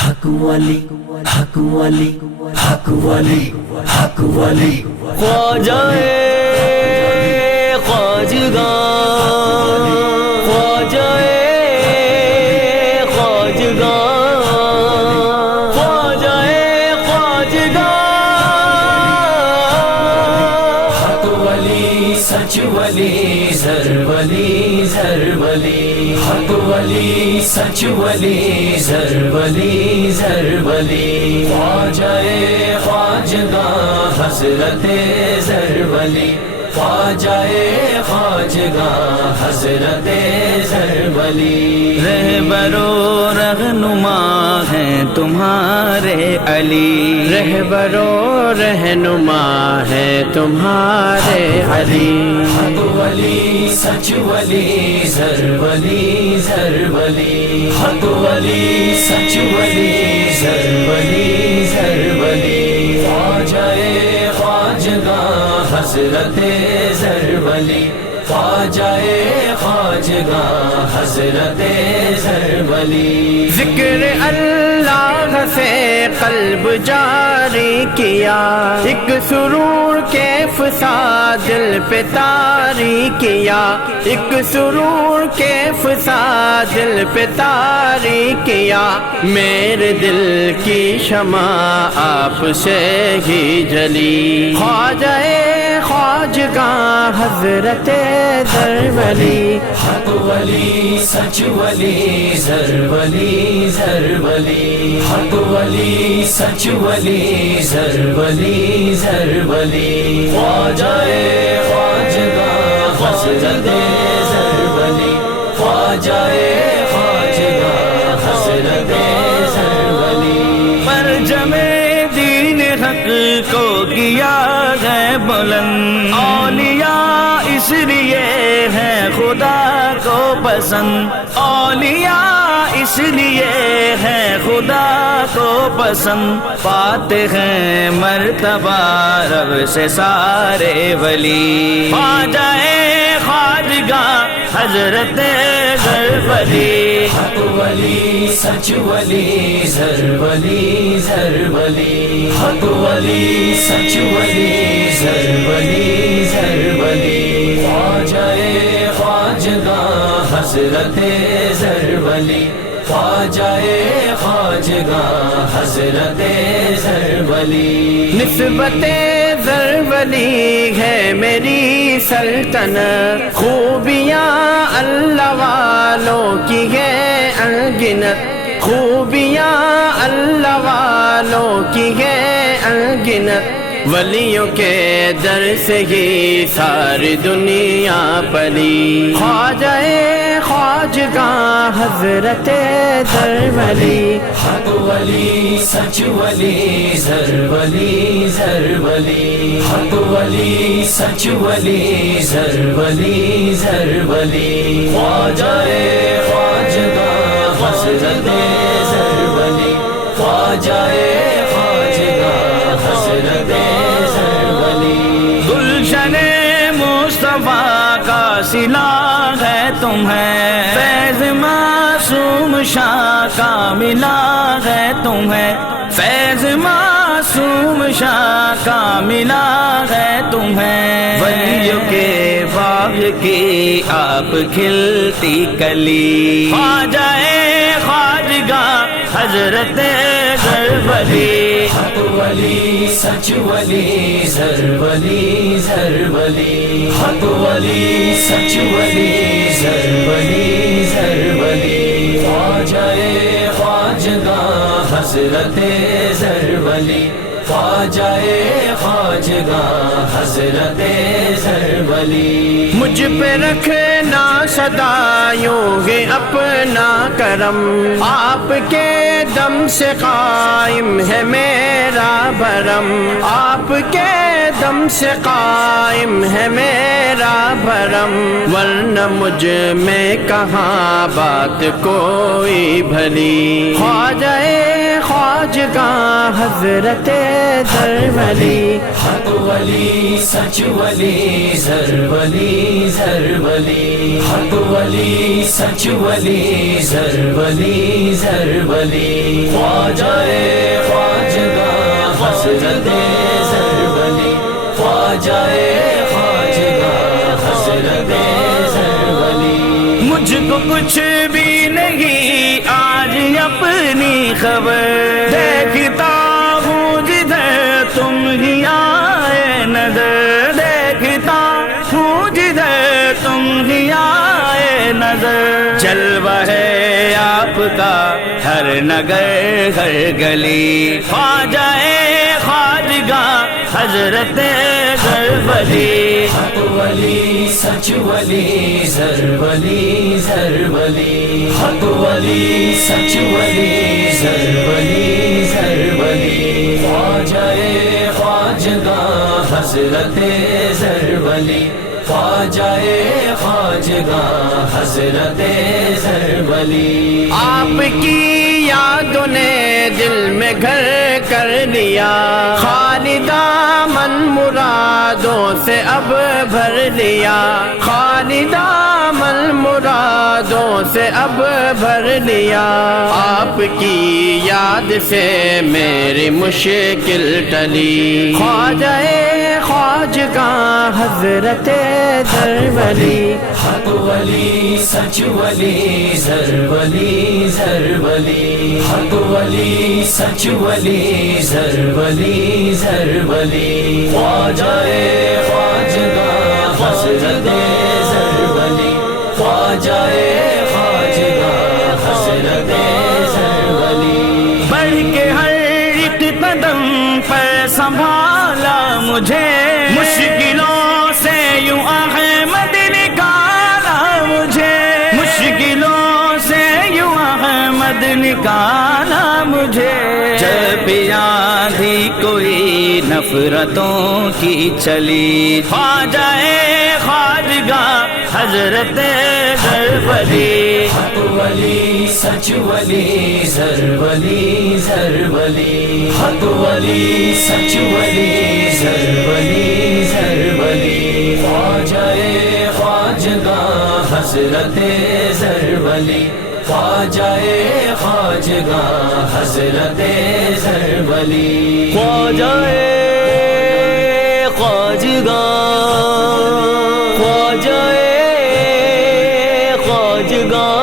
حق والی حق والی حق والی حق والی خواجہ خواجگاں خواجہ خواجگاں خواجہ خواجگاں حق ولی سچ ولی زر ولی زر ولی حق ولی سچ ولی زر ولی زر ولی خواجہ خواجگاں حضرت زر ولی خواجہ خواجگاں حضرت زر ولی رہبر و رہنما ہیں تمہارے علی رہبر و رہنما ہے تمہارے علی حق ولی سچ ولی زر ولی زر ولی حق ولی سچ ولی زر ولی زر ولی خواجہ خواجگاں حضرت زر ولی خواجہ خواجگاں حضرت زر ولی ذکر اللہ سے قلب جاری کیا ایک سرور کے فساد دل پہ طاری کیا ایک سرور کے فساد دل پہ طاری کیا میرے دل کی شمع آپ سے ہی جلی خواجہ خواجگاں حضرت زر ولی حق ولی سچ ولی زر ولی زر ولی حق ولی سچ ولی زر ولی زر ولی خواجہ خواجگاں حضرت زر ولی خواجہ خواجگاں حضرت زر ولی پرچم دین حق کو کیا ہے بلند اولیاء اس لیے ہے خدا کو پسند اولیاء اس لیے ہے خدا کو پسند پاتے ہیں مرتبہ رب سے سارے ولی خواجہ خواجگاں حضرت زر ولی حق ولی سچ ولی زر ولی زر ولی حق ولی سچ ولی زر ولی زر ولی خواجہ خواجگاں حضرت زر ولی خواجہ خواجگاں حضرت زر ولی نسبت زر ولی ہے میری سلطنت خوبیاں اللہ والوں کی ہے انگنت خوبیاں اللہ والوں کی ہے انگنت ولیوں کے در سے ہی ساری دنیا پلی خواجہ خواجگاں حضرت زر ولی حق ولی سچ ولی زر ولی زر ولی حق ولی سچ ولی زر ولی زر ولی خواجہ خواجگاں حضرت زر ولی خواجہ خواجگاں حضرت زر ولی گلشن مصطفیٰ کا سلا ہے تمہیں فیض معصوم شاہ کا ملا ہے تمہیں فیض معصوم شاہ کا ملا ہے تمہیں ولیوں کے باغ کی آپ کھلتی کلی خواجہ خواجگاں حضرت زر ولی حق ولی سچ ولی زر ولی زر ولی حق ولی سچ ولی زر ولی زر ولی خواجہ خواجگاں حضرت زر ولی خواجہ خواجگاں حضرت زر ولی مجھ پہ رکھنا سدا یوں گے اپنا کرم آپ کے دم سے قائم ہے میرا بھرم آپ کے دم سے قائم ہے میرا بھرم ورنہ مجھ میں کہاں بات کوئی بھلی خواجہ خواجہ خواجگاہ حضرت زرولی حق ولی سچ ولی زر ولی زر ولی حق ولی سچ ولی زر ولی زر ولی خواجہ خواجگاہ حضرت زر ولی خواجہ خواجگاہ حضرت زر ولی مجھ کو کچھ بھی نہیں آج اپنی خبر دیکھتا ہوں جدھر تم ہی آئے نظر دیکھتا ہوں جدھر تم ہی آئے نظر جلوہ ہے آپ کا ہر نگر ہر گلی خواجہ خواجگاہ حضرت زرولی حق ولی سچ ولی زر ولی زر ولی حق ولی سچ ولی زر ولی زر ولی خواجہ خواجگاہ حضرت زر ولی خواجہ خواجگاہ حضرت زر ولی آپ کی یادوں نے دل میں گھر کر لیا خالی دامن مرادوں سے اب بھر لیا خالی دامن مرادوں سے اب بھر لیا آپ کی یاد سے میری مشکل ٹلی خواجہ خواجگاہ حضرت زرولی حق ولی سچ ولی زر ولی زر ولی حق ولی سچ ولی زر ولی زر ولی خواجہ خواجگاہ حضرت زر ولی خواجہ خواجگاہ حضرت زر ولی بڑھ کے ہر ایک قدم پر سنبھالا مجھے مشکلوں سے یوں احمد نکالا مجھے مشکلوں سے یوں احمد نکالا مجھے جب آندھی کوئی نفرتوں کی چلی خواجہ خواجگاہ حضرت زرولی حق ولی سچ ولی زر ولی زر ولی حق ولی سچ ولی زر ولی زر ولی خواجہ خواجگاہ حضرت زر ولی خواجہ خواجگاہ حضرت زر ولی خواجہ خواجگاہ خواجہ خواجگاہ